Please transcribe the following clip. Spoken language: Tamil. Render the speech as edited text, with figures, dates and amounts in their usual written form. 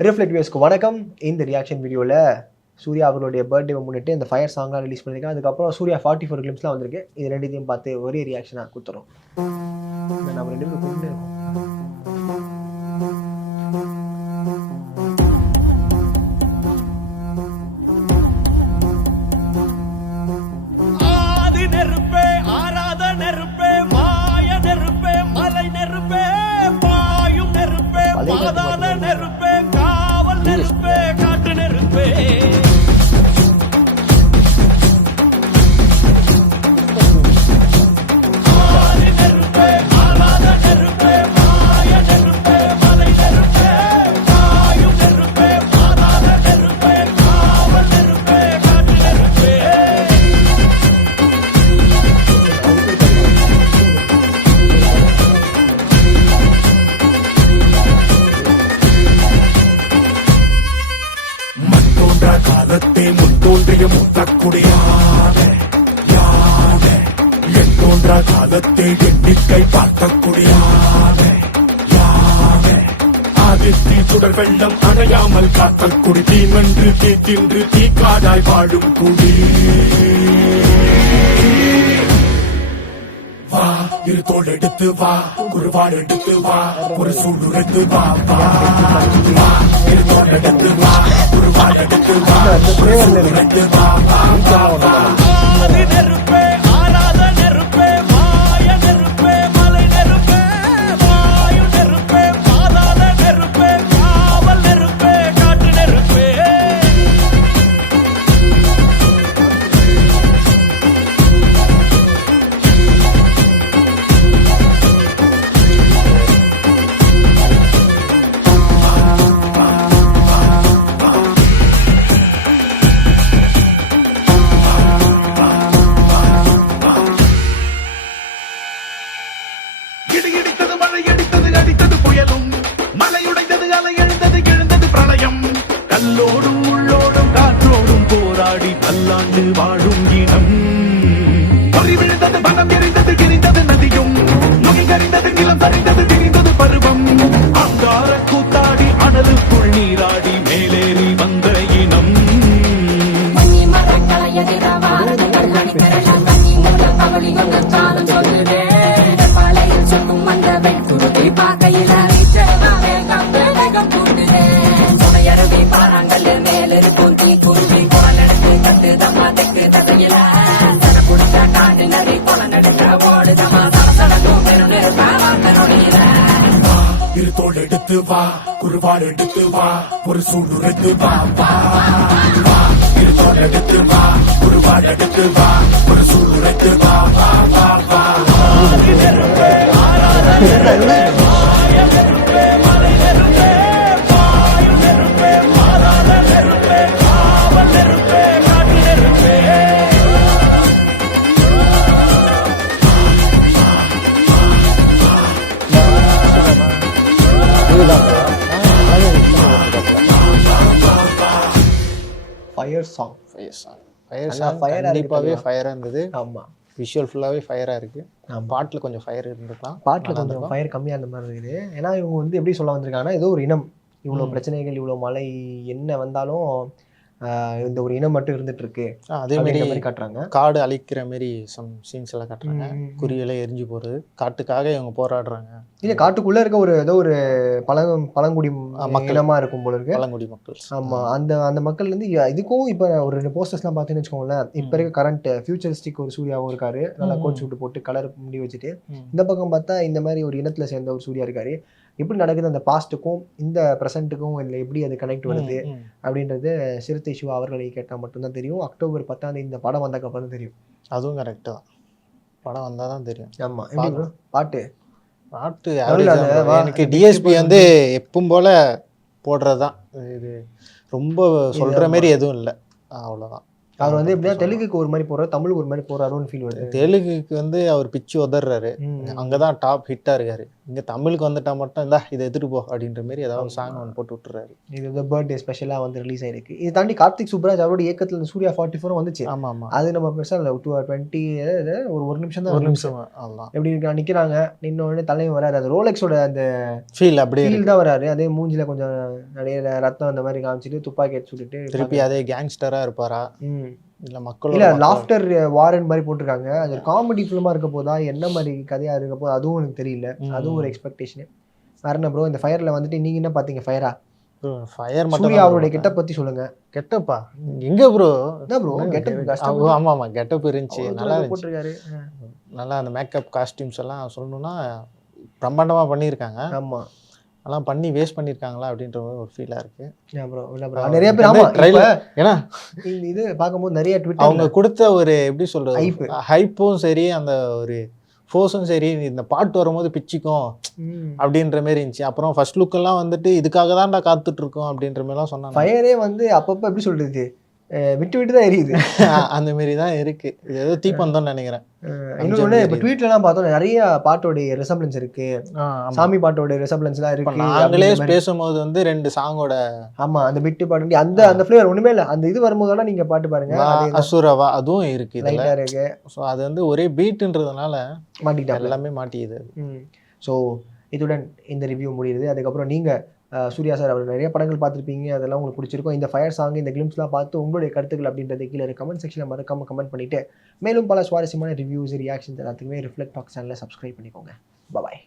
ரிஃப்ளெக்ட் வியூஸ்க்கு வணக்கம். இந்த ரியாக்ஷன் வீடியோவில் சூர்யா அவர்களுடைய பர்த்டே முன்னிட்டு இந்த ஃபயர் சாங்லாம் ரிலீஸ் பண்ணியிருக்கேன். அதுக்கப்புறம் சூர்யா 44 கிளிம்ஸ்லாம் வந்திருக்கு. இது ரெண்டுத்தையும் பார்த்து ஒரே ரியாக்ஷனாக கொடுத்துரும். நம்ம ரெண்டு பேரும் கொண்டு இருக்கோம். காலத்தே முத்தோன்றிய முத்தக்குடியாத என் தோன்றா காலத்தே எண்ணிக்கை பார்க்கக்கூடியாத ஆதித்தி சுடர் வெள்ளம் அணையாமல் காத்தல் குடி தீமென்று தீ தின்று தீக்காடாய் வாழும் குடி வா இரு தோள் எடுத்து வா குருவாள் எடுத்து வா ஒரு சூடுரைத்து வா வா வா இரு தோள் எடுத்து வா குருவாள் எடுத்து வா சூடுரைத்து வா வா வா நெருப்பே ஆராத நெருப்பே மாய நெருப்பே மலை நெருப்பே வாயு நெருப்பே பாதாள நெருப்பே காவல் நெருப்பே காற்று நெருப்பே இடித்தது மழை அடித்தது அடித்தது புயலும் மலையுடைந்தது அலை எழுந்தது எழுந்தது பிரளயம் கல்லோடும் உள்ளோடும் காற்றோடும் போராடி பல்லாண்டு வாழும் இனம் பொறி விழுந்தது மனம் எரிந்தது கிரிந்தது நதியும் நுகை கறிந்தது நிலம் சரிந்தது திரிந்தது பருவம் அங்கார கூத்தாடி அனலுக்குள் நீராடி மேலேறி வந்த இனம் இரு தோள் எடுத்து வா குருவாள் எடுத்து வா ஒரு சூடுரைத்து வா வா வா இரு தோள் எடுத்து வா குருவாள் எடுத்து வா ஒரு சூடுரைத்து வா வா வா வா நெருப்பே ஆராத நெருப்பே மாய நெருப்பே மலை நெருப்பே வாயு நெருப்பே பாதாள நெருப்பே காவல் நெருப்பே காற்று நெருப்பே ஃபயர் சாங் கண்டிப்பாகவே ஃபயராக இருந்தது. ஆமாம், விஷுவல் ஃபுல்லாகவே ஃபயராக இருக்குது. பாட்டில் கொஞ்சம் ஃபயர் இருந்திருக்கலாம், பாட்டில் கொஞ்சம் ஃபயர் கம்மியாக இருந்த மாதிரி இருக்குது. ஏன்னா இவங்க வந்து எப்படி சொல்ல வந்திருக்காங்கன்னா, ஏதோ ஒரு இனம் இவ்வளோ பிரச்சனைகள் இவ்வளோ மழை என்ன வந்தாலும் இந்த ஒரு இனம் மட்டும் இருந்துட்டு இருக்கு. அதே மாதிரி காட்டுறாங்க. காடு அழிக்கிற மாரி சம் சீன்ஸ் எல்லாம் காட்டுறாங்க. குறியெல்லாம் எரிஞ்சு போகிறது, காட்டுக்காக இவங்க போராடுறாங்க. இல்லை, காட்டுக்குள்ளே இருக்க ஒரு ஏதோ ஒரு பழங்குடி இனமாக இருக்கும் போல இருக்கு, பழங்குடி மக்கள். ஆமாம், அந்த மக்கள் வந்து இதுக்கும் இப்போ ஒரு 2 போஸ்டர்ஸ்லாம் பார்த்தீங்கன்னு வச்சுக்கோங்களேன். இப்போ இருக்க கரண்ட் ஃபியூச்சரிஸ்டிக் ஒரு சூர்யாவும் இருக்காரு, நல்லா கோட் சூட்டு போட்டு கலர் முடி வச்சுட்டு. இந்த பக்கம் பார்த்தா இந்த மாதிரி ஒரு இனத்தில் சேர்ந்த ஒரு சூர்யா இருக்காரு. எப்படி நடக்குது அந்த பாஸ்ட்டுக்கும் இந்த ப்ரெசண்ட்டுக்கும் இதில் எப்படி அது கனெக்ட் வருது அப்படின்றது சிறுத்தை சிவா அவர்களை கேட்டால் மட்டும்தான் தெரியும். அக்டோபர் 10 இந்த படம் வந்ததுக்கப்புறம் தான் தெரியும். அதுவும் கரெக்டு தான், படம் வந்தால் தான் தெரியும். ஆமாம், எப்படி பாட்டு எனக்கு டிஎஸ்பி வந்து எப்பவும் போல் போடுறது தான். இது ரொம்ப சொல்கிற மாரி எதுவும் இல்லை, அவ்வளோதான். அவர் வந்து எப்படின்னா தெலுங்குக்கு ஒரு மாதிரி போறாரு, தமிழுக்கு ஒரு மாதிரி போறாருன்னு ஃபீல் வருது. தெலுங்குக்கு வந்து அவர் பிச்சு உதறாரு, அங்கதான் டாப் ஹிட்டா இருக்காரு. இங்க தமிழுக்கு வந்துட்டா மட்டும் இதை எடுத்துட்டு போ அப்படின்ற மாதிரி ஏதாவது சாங் ஒன்று போட்டு விட்டுறாரு. இது வந்து பர்த்டே ஸ்பெஷலா வந்து ரிலீஸ் ஆயிருக்கு. இது தாண்டி கார்த்திக் சுப்ராஜ் அவரோட இயக்கத்துல சூர்யா 44 வந்துச்சு. ஆமா ஆமா, அது நம்ம பெருசா 20 ஒரு நிமிஷம் தான், ஒரு நிமிஷம் அவ்வளோதான். எப்படி இருக்கா நிக்கிறாங்க, நின்ன உடனே தலைவன் வராரு, அந்த ரோலெக்ஸோட அந்த ஃபீல் அப்படியே ஃபீல் தான் வராரு. அதே மூஞ்சில கொஞ்சம் நிறைய ரத்தம் அந்த மாதிரி காமிச்சிட்டு துப்பாக்கி எடுத்து சுட்டுட்டு திருப்பி அதே கேங்ஸ்டரா இருப்பாரா இல்ல மக்கள் இல்ல லாஃப்டர் வாரன் மாதிரி போட்டிருக்காங்க. அது ஒரு காமெடி ஃபிலிமா இருக்க போதா, என்ன மாதிரி கதையா இருக்க போதா, அதுவும் எனக்கு தெரியல. அதுவும் ஒரு எக்ஸ்பெக்டேஷன். வேற என்ன ப்ரோ, இந்த ஃபயர்ல வந்துட்டு நீங்க என்ன பாத்தீங்க? ஃபயரா ஃபயர் மட்டும் சூர்யா அவருடைய கெட்டப் பத்தி சொல்லுங்க. கெட்டப்பா எங்க ப்ரோ? என்ன ப்ரோ கெட்டப்? ஆமா ஆமா, கெட்டப் இருந்துச்சு, நல்லா போட்டிருக்காரு. நல்லா அந்த மேக்கப் காஸ்டியூம்ஸ் எல்லாம் சொல்லணும்னா பிரம்மாண்டமா பண்ணியிருக்காங்க. ஆமா, அதெல்லாம் பண்ணி வேஸ்ட் பண்ணியிருக்காங்களா அப்படின்ற ஒரு ஃபீலாக இருக்கு. நிறைய பேர் ஆமா ஏன்னா இது பார்க்கும்போது நிறைய ட்விட்டர் அவங்க கொடுத்த ஒரு எப்படி சொல்றது ஹைப்பும் சரி, அந்த ஒரு ஃபோர்ஸும் சரி, இந்த பாட்டு வரும்போது பிச்சுக்கும் அப்படின்ற மாதிரி இருந்துச்சு. அப்புறம் ஃபர்ஸ்ட் லுக்கெல்லாம் வந்துட்டு இதுக்காக தான்டா காத்துட்டு இருக்கோம் அப்படின்ற மாதிரிலாம் சொன்னாங்க. ஃபயரே வந்து அப்பப்போ எப்படி சொல்றது விட்டு விட்டு தான் எரியுது, அந்த மாதிரி தான் இருக்கு. இது ஏதோ தீப்பந்தம்னு நினைக்கிறேன். இன்னொன்று இப்போ ட்வீட்லாம் பார்த்தோம் நிறைய பாட்டோடைய ரெசம்பிளன்ஸ் இருக்கு, சாமி பாட்டோட ரெசம்பிளன்ஸ்லாம் இருக்கு. நாங்களே பேசும்போது வந்து 2 சாங்கோட ஆமா அந்த பிட்டு பாட்டு அந்த அந்த ஃப்ளேவர் ஒண்ணுமே இல்லை. அந்த இது வரும்போதெல்லாம் நீங்க பாட்டு பாருங்க, அசுரவா அதுவும் இருக்கு இதுல இருக்கு. ஸோ அது வந்து ஒரே பீட்டுன்றதுனால மாட்டிக்கிட்டாங்க, எல்லாமே மாட்டிக்குது. ஸோ இதுடன் இந்த ரிவ்யூ முடியுது. அதுக்கப்புறம் நீங்க சூர்யா சார் அவர் நிறைய படங்கள் பார்த்துருப்பீங்க, அதெல்லாம் உங்களுக்கு பிடிச்சிருக்கும். இந்த ஃபயர் சாங் இந்த கிளிம்ஸ்லாம் பார்த்து உங்களுடைய கருத்துக்கள் அப்படின்றது கீழே கமெண்ட் செக்ஷனில் மறக்காம கமெண்ட் பண்ணிட்டு மேலும் பல சுவாரஸ்யமான ரிவ்யூஸ் ரியாக்ஷன்ஸ் எல்லாத்துக்குமே ரிஃப்ளெக்ட் டாக் சேனலை சப்ஸ்கிரைப் பண்ணிக்கோங்க. பாய்.